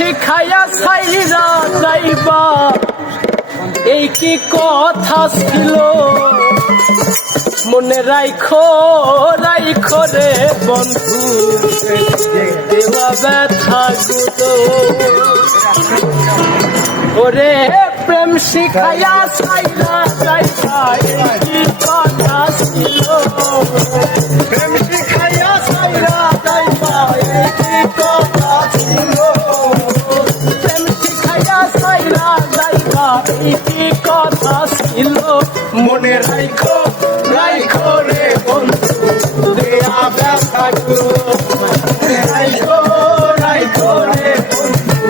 শিখাইয়া ছাইরা যাইবা এই কি কথা ছিল মনে রাইখো রাইখো রে বন্ধু দেওয়া ব্যথা গুলো ওরে প্রেম শিখাইয়া ছাইরা যাইবা এই কি কথা ছিল প্রেম শিখাইয়া ছাইরা যাইবা এই কি কথা ছিল প্রেম শিখাইয়া ছাইরা যাইবা এই কি কথা ছিল মনে রাইখো রাইখো রে বন্ধু দেয়া ব্যথা গুলো মনে রাইখো রাইখো রে বন্ধু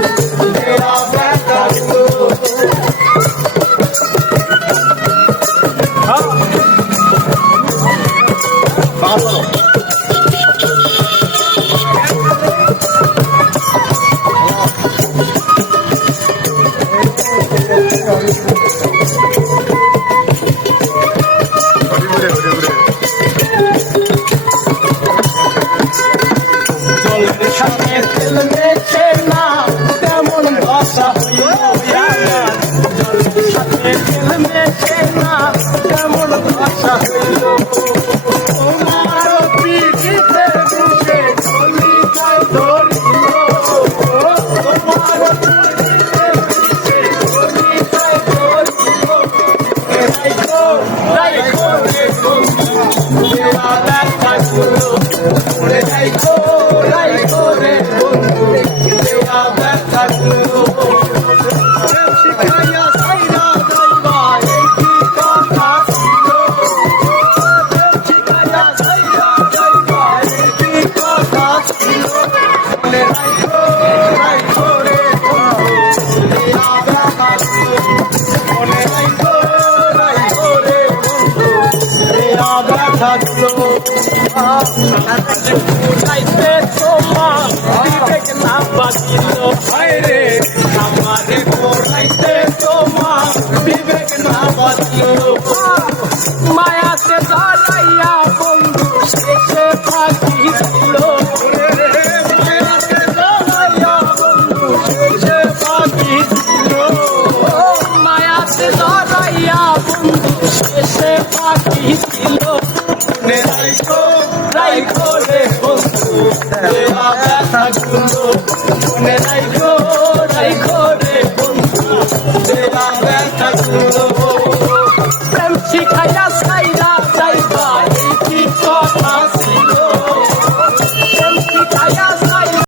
দেয়া ব্যথা গুলো জলের সাথে তেল মেখে না তেমন দশা হইল আমার জলের সাথে তেল মেখে না তেমন দশা হইল তোমার পিঠিতে বসে কলিকায় ধরিল তোমার পিঠিতে বসে কলিকায় ধরিল রাইখো রাইখো রে বন্ধু দেওয়া ব্যথা গুলো মনে রাইখো রাইখো রে বন্ধু দেওয়া ব্যথা গুলো প্রেম শিখাইয়া ছাইরা যাইবা এই কি কথা ছিল প্রেম শিখাইয়া ছাইরা যাইবা এই কি কথা ছিল মনে রাইখো রাইখো রে বন্ধু দেওয়া ব্যথা গুলো মনে রাইখো রাইখো রে বন্ধু দেওয়া ব্যথা গুলো রাইতে তোমার বিবেক না বাঁচিল হায়রে আমারে রাইতে তোমার বিবেক না বাঁচিল মায়াতে দাঁড়াইয়া বন্ধু শেষে ফাঁকি ছিল মায়াতে দাঁড়াইয়া বন্ধু শেষে ফাঁকি ছিল মায়াতে দাঁড়াইয়া বন্ধু শেষে ফাঁকি ছিল রাইখো রাইখো রে বন্ধু দেওয়া ব্যথা গুলো